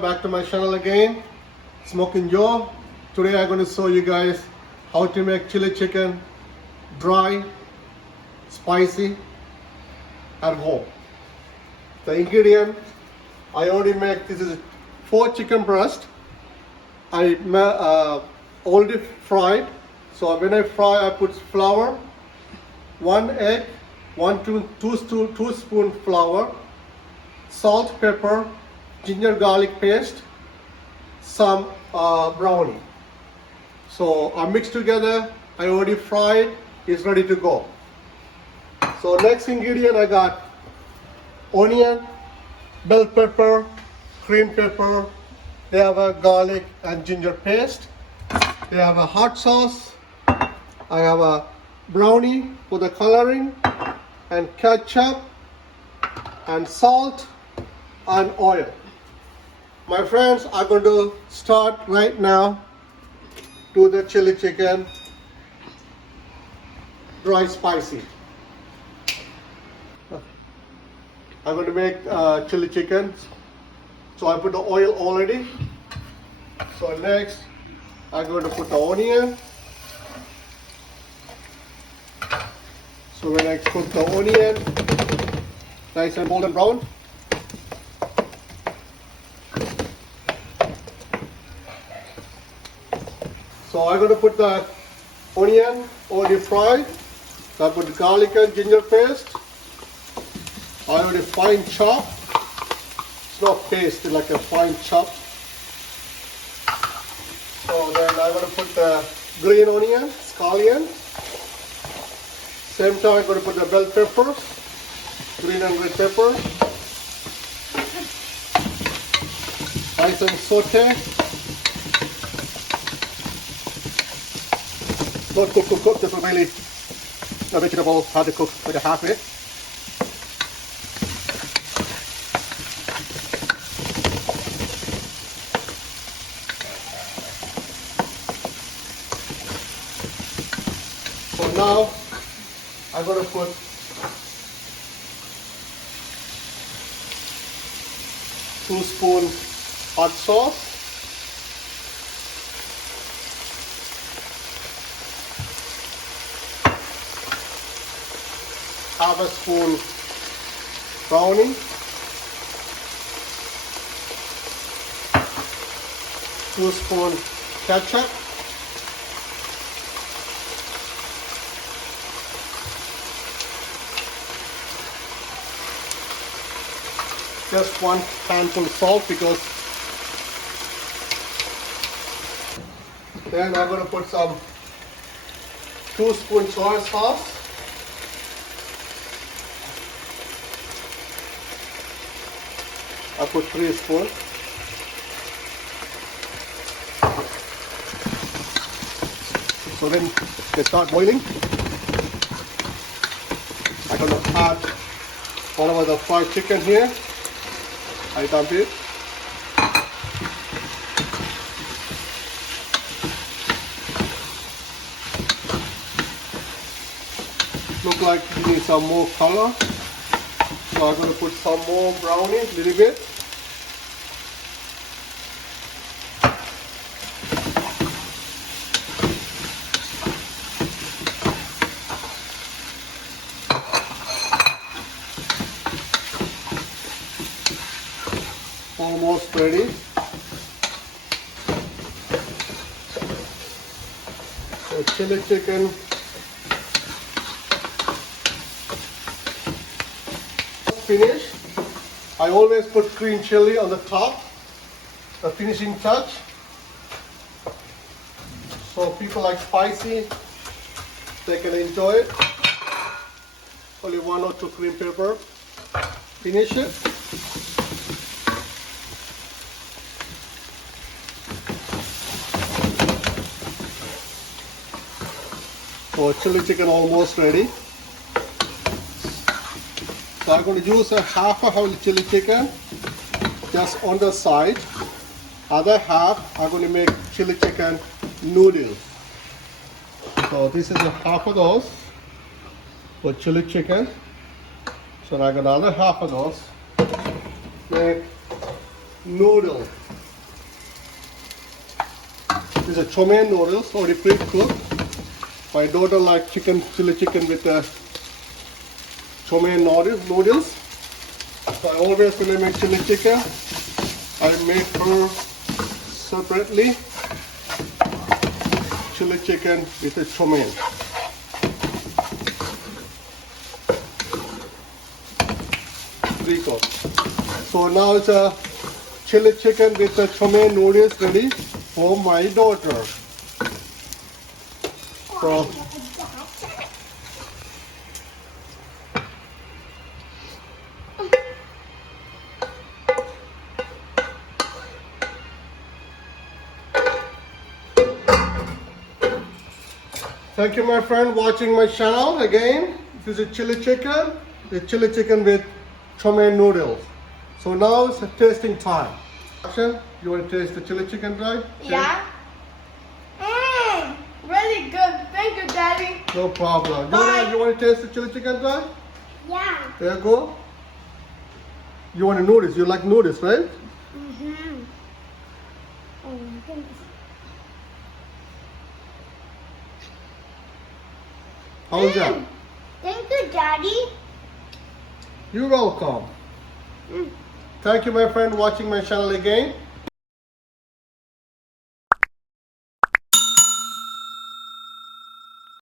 Back to my channel again, Smoking Joe. Today I'm going to show you guys how to make chili chicken dry, spicy at home. The ingredient I already make, this is 4 chicken breast. I already fried. So when I fry, I put flour, 1 egg, 2 spoon flour, salt, pepper, ginger garlic paste, some brownie. So I mix together. I already fried. It's ready to go. So next ingredient I got onion, bell pepper, green pepper. They have a garlic and ginger paste. They have a hot sauce. I have a brownie for the coloring, and ketchup, and salt, and oil. My friends, I'm going to start right now to the chili chicken dry spicy. I'm going to make chili chicken. So I put the oil already. So next I'm going to put the onion. So when I cook the onion nice and golden brown, so I'm going to put the onion already fried. So I put garlic and ginger paste. I already fine chop. It's not paste, it's like a fine chop. So then I'm going to put the green onion, scallion. Same time I'm going to put the bell peppers, green and red pepper. Nice and saute. Not cook. This is really a vegetable, hard to cook like a halfway. So now I'm going to put two spoons hot sauce. Half a spoon brownie, 2 spoon ketchup, just 1 handful of salt, because then I'm going to put some 2 spoon soy sauce. I put 3 spoons. So when they start boiling, I'm going to add all of the fried chicken here. I dump it. Look like you need some more color. So I'm going to put some more brownie, a little bit. Almost ready. So chili chicken finished. I always put green chili on the top, the finishing touch. So people like spicy, they can enjoy it. Only 1 or 2 green pepper. Finish it. So chili chicken almost ready. So I'm going to use a half a whole chili chicken just on the side. Other half I'm going to make chili chicken noodles. So this is a half of those for chili chicken. So I got another half of those. Make noodle. These are chow mein noodles, already pre-cooked. My daughter likes chili chicken with chow mein noodles. So I always, when I make chili chicken, I make her separately chili chicken with the chow mein. Pre-cooked. So now it's a chili chicken with the chow mein noodles ready for my daughter. So thank you, my friend, watching my channel again. This is a chili chicken. The chili chicken with chow mein noodles. So now it's a tasting time. Akshan, you want to taste the chili chicken, right? Yeah. Really good. Thank you, Daddy. No problem. Bye. You want to taste the chili chicken, right? Yeah. There you go. You want to noodles? You like noodles, right? Mm-hmm. Oh my goodness. How's that? Thank you, Daddy. You're welcome. Thank you, my friend, watching my channel again.